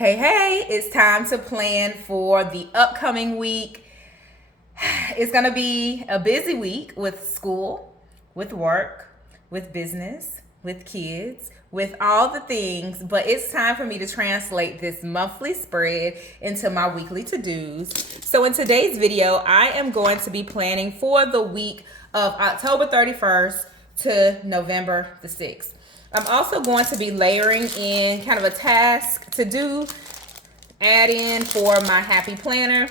Hey, it's time to plan for the upcoming week. It's going to be a busy week with school, with work, with business, with kids, with all the things, but it's time for me to translate this monthly spread into my weekly to-dos. So in today's video, I am going to be planning for the week of October 31st to November the 6th. I'm also going to be layering in kind of a task to do, add in for my Happy Planner.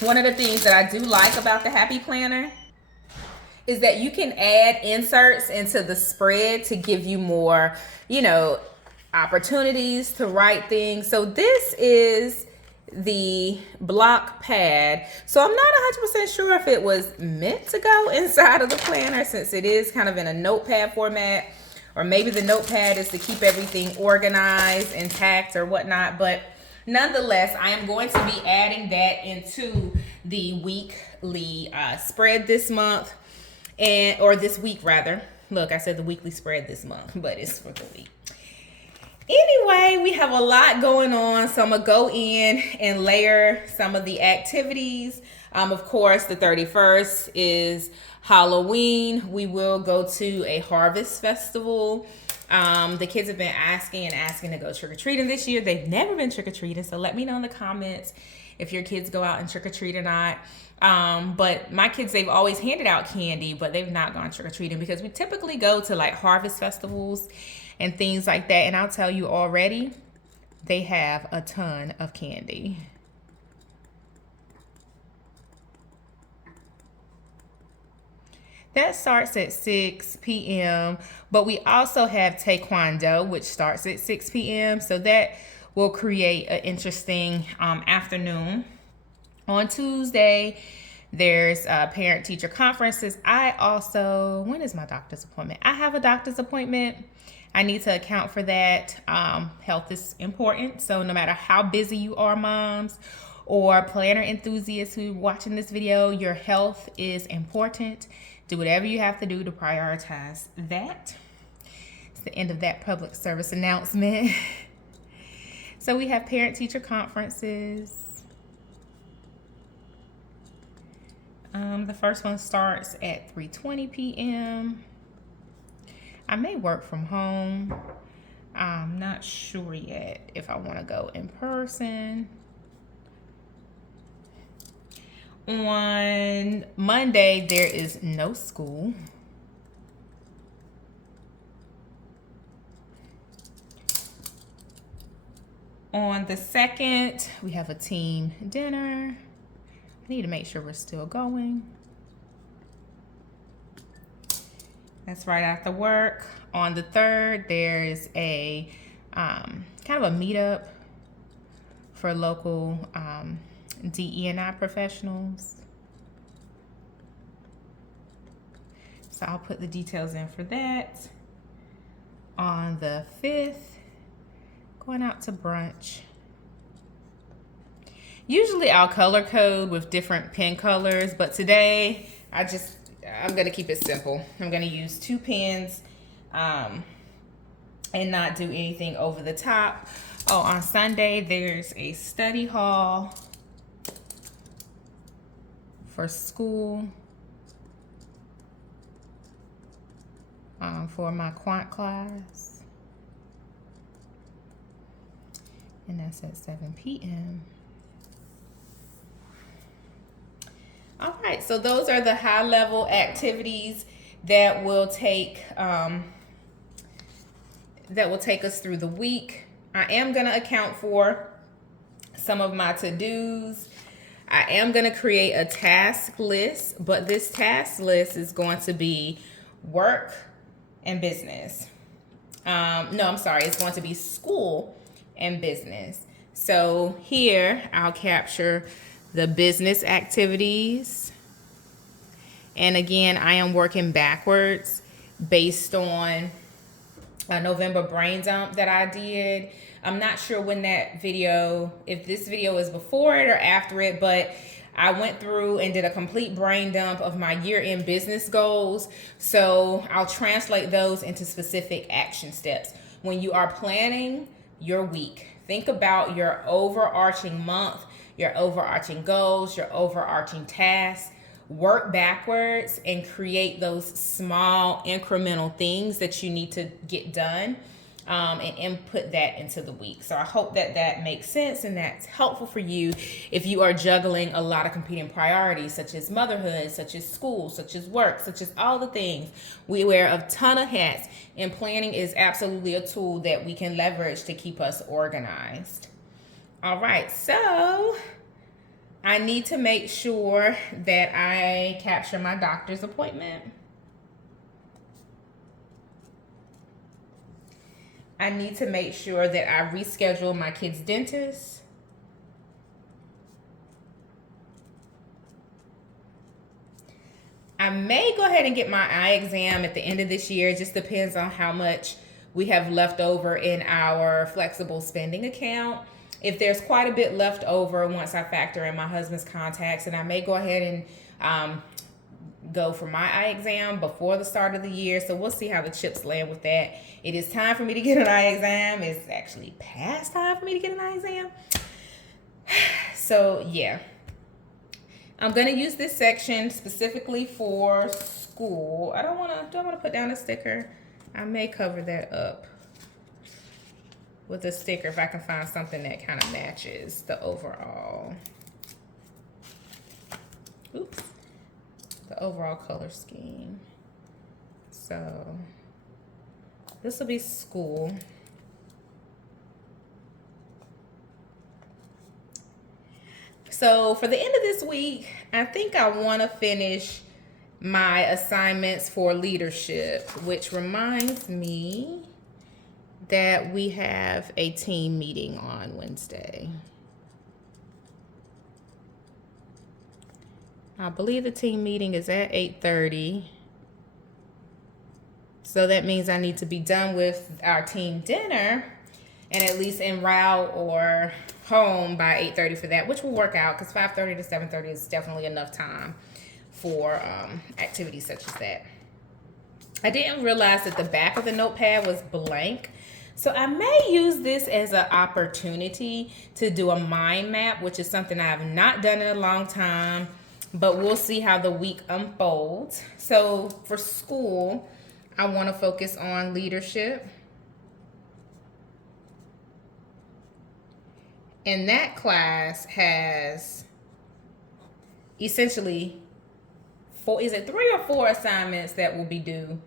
One of the things that I do like about the Happy Planner is that you can add inserts into the spread to give you more, opportunities to write things. So this is the block pad. So I'm not 100% sure if it was meant to go inside of the planner since it is kind of in a notepad format, or maybe the notepad is to keep everything organized, intact, or whatnot. But nonetheless, I am going to be adding that into the weekly spread this month, or this week rather. Look, I said the weekly spread this month, but it's for the week. Anyway, we have a lot going on, so I'm gonna go in and layer some of the activities. Of course, the 31st is Halloween. We will go to a harvest festival. The kids have been asking to go trick-or-treating this year. They've never been trick-or-treating, so let me know in the comments if your kids go out and trick-or-treat or not. But my kids, they've always handed out candy, but they've not gone trick-or-treating because we typically go to like harvest festivals and things like that. And I'll tell you already, they have a ton of candy. That starts at 6 p.m. But we also have Taekwondo, which starts at 6 p.m. So that will create an interesting afternoon. On Tuesday, there's parent-teacher conferences. When is my doctor's appointment? I have a doctor's appointment. I need to account for that. Health is important. So no matter how busy you are, moms or planner enthusiasts who are watching this video, your health is important. Do whatever you have to do to prioritize that. It's the end of that public service announcement. So we have parent-teacher conferences. The first one starts at 3:20 p.m. I may work from home. I'm not sure yet if I want to go in person. On Monday, there is no school. On the 2nd, we have a team dinner. I need to make sure we're still going. That's right after work. On the 3rd, there is a kind of a meetup for local DE&I professionals. So I'll put the details in for that. On the 5th, going out to brunch. Usually I'll color code with different pen colors, but today I'm gonna keep it simple. I'm gonna use 2 pens and not do anything over the top. Oh, on Sunday, there's a study hall for school for my quant class. And that's at 7 p.m. All right, so those are the high-level activities that will take us through the week. I am going to account for some of my to-dos. I am going to create a task list, but this task list is going to be work and business. It's going to be school and business. So here I'll capture the business activities. And again, I am working backwards based on a November brain dump that I did. I'm not sure when that video, if this video is before it or after it, but I went through and did a complete brain dump of my year-end business goals. So I'll translate those into specific action steps. When you are planning your week, Think about your overarching month, your overarching goals, your overarching tasks. Work backwards and create those small incremental things that you need to get done, and input that into the week. So I hope that that makes sense and that's helpful for you if you are juggling a lot of competing priorities, such as motherhood, such as school, such as work, such as all the things. We wear a ton of hats, and planning is absolutely a tool that we can leverage to keep us organized. All right, so I need to make sure that I capture my doctor's appointment. I need to make sure that I reschedule my kid's dentist. I may go ahead and get my eye exam at the end of this year. It just depends on how much we have left over in our flexible spending account. If there's quite a bit left over once I factor in my husband's contacts, and I may go ahead and go for my eye exam before the start of the year. So we'll see how the chips land with that. It is time for me to get an eye exam. It's actually past time for me to get an eye exam. So yeah, I'm gonna use this section specifically for school. Do I want to put down a sticker? I may cover that up with a sticker if I can find something that kind of matches the overall. Oops. The overall color scheme. So this will be school. So for the end of this week, I think I want to finish my assignments for leadership, which reminds me that we have a team meeting on Wednesday. I believe the team meeting is at 8:30. So that means I need to be done with our team dinner and at least en route or home by 8:30 for that, which will work out because 5:30 to 7:30 is definitely enough time for activities such as that. I didn't realize that the back of the notepad was blank. So I may use this as an opportunity to do a mind map, which is something I have not done in a long time, but we'll see how the week unfolds. So for school, I want to focus on leadership. And that class has essentially is it 3 or 4 assignments that will be due?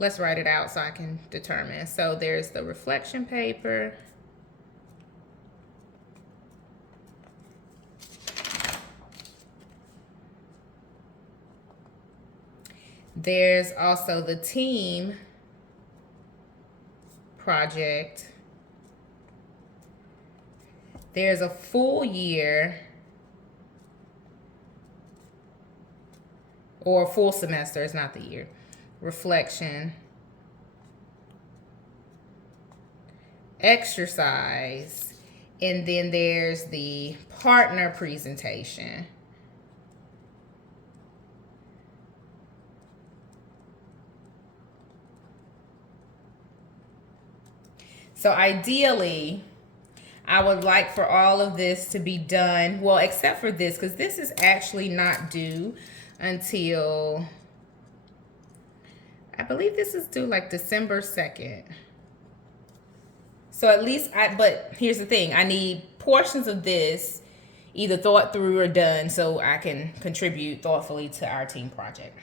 Let's write it out so I can determine. So there's the reflection paper. There's also the team project. There's a full year or full semester, it's not the year, reflection, exercise, and then there's the partner presentation. So ideally, I would like for all of this to be done, well, except for this, because this is actually not due until, I believe this is due like December 2nd. So at least but here's the thing, I need portions of this either thought through or done so I can contribute thoughtfully to our team project.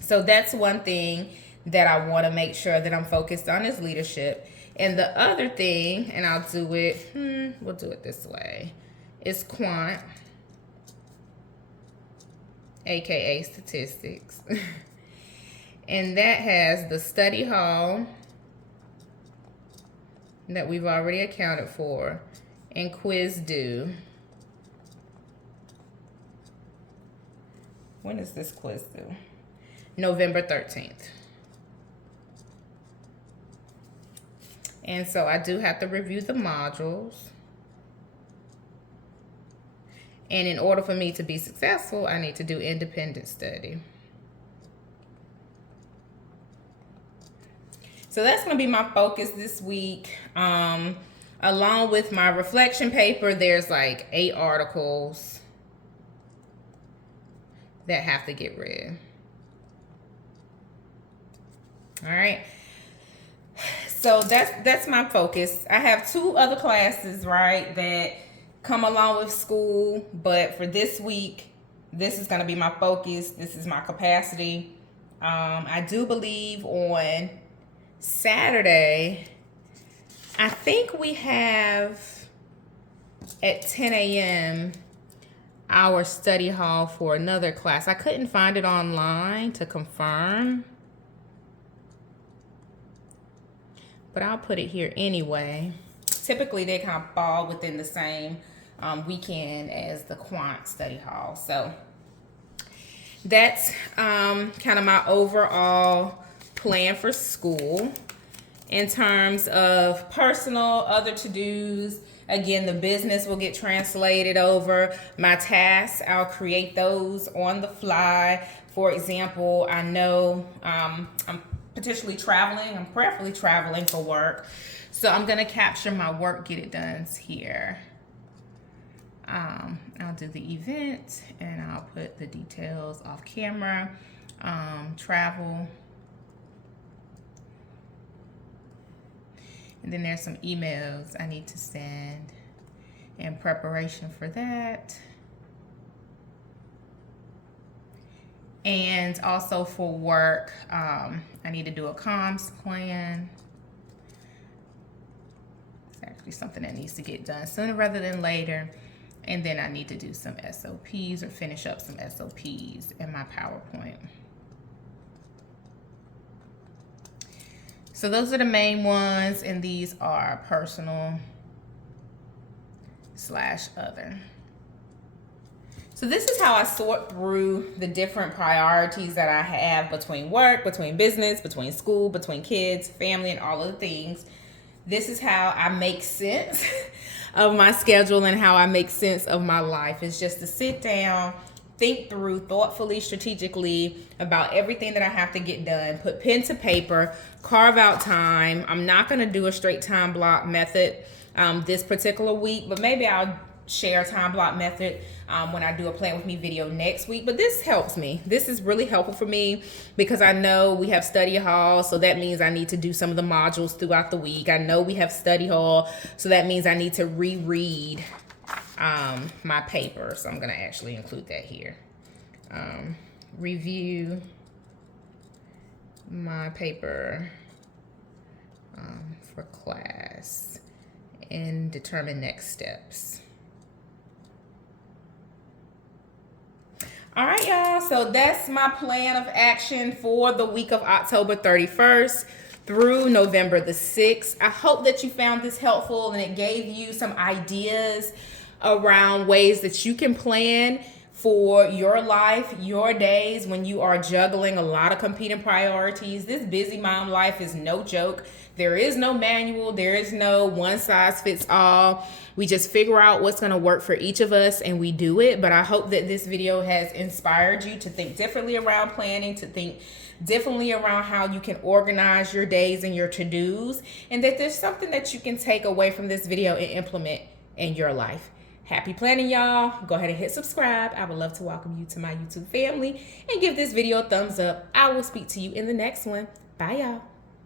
So that's one thing that I want to make sure that I'm focused on is leadership. And the other thing, and I'll do it, we'll do it this way, is quant, aka statistics. And that has the study hall that we've already accounted for, and quiz due. When is this quiz due? November 13th. And so I do have to review the modules. And in order for me to be successful, I need to do independent study. So that's going to be my focus this week. Along with my reflection paper, there's like 8 articles that have to get read. All right. So that's my focus. I have 2 other classes, right, that come along with school, but for this week, this is going to be my focus. This is my capacity. I do believe on Saturday, I think we have at 10 a.m. our study hall for another class. I couldn't find it online to confirm, but I'll put it here anyway. Typically, they kind of fall within the same weekend as the quant study hall. So that's kind of my overall plan for school. In terms of personal, other to-dos, again, the business will get translated over. My tasks, I'll create those on the fly. For example, I know I'm potentially traveling. I'm prayerfully traveling for work. So I'm going to capture my work, get it done here. I'll do the event and I'll put the details off camera, travel. And then there's some emails I need to send in preparation for that. And also for work, I need to do a comms plan. It's actually something that needs to get done sooner rather than later. And then I need to do some SOPs or finish up some SOPs in my PowerPoint. So those are the main ones, and these are personal / other. So this is how I sort through the different priorities that I have between work, between business, between school, between kids, family, and all of the things. This is how I make sense of my schedule and how I make sense of my life. It's just to sit down, think through thoughtfully, strategically about everything that I have to get done, put pen to paper, carve out time. I'm not going to do a straight time block method this particular week, but maybe I'll share a time block method when I do a Plan With Me video next week. But this helps me. This is really helpful for me because I know we have study hall, so that means I need to do some of the modules throughout the week. I know we have study hall, so that means I need to reread my paper. So I'm going to actually include that here. Review my paper for class and determine next steps. All right, y'all. So that's my plan of action for the week of October 31st through November the 6th. I hope that you found this helpful and it gave you some ideas around ways that you can plan for your life, your days when you are juggling a lot of competing priorities. This busy mom life is no joke. There is no manual. There is no one size fits all. We just figure out what's going to work for each of us and we do it. But I hope that this video has inspired you to think differently around planning, to think differently around how you can organize your days and your to-dos, and that there's something that you can take away from this video and implement in your life. Happy planning, y'all. Go ahead and hit subscribe. I would love to welcome you to my YouTube family and give this video a thumbs up. I will speak to you in the next one. Bye, y'all.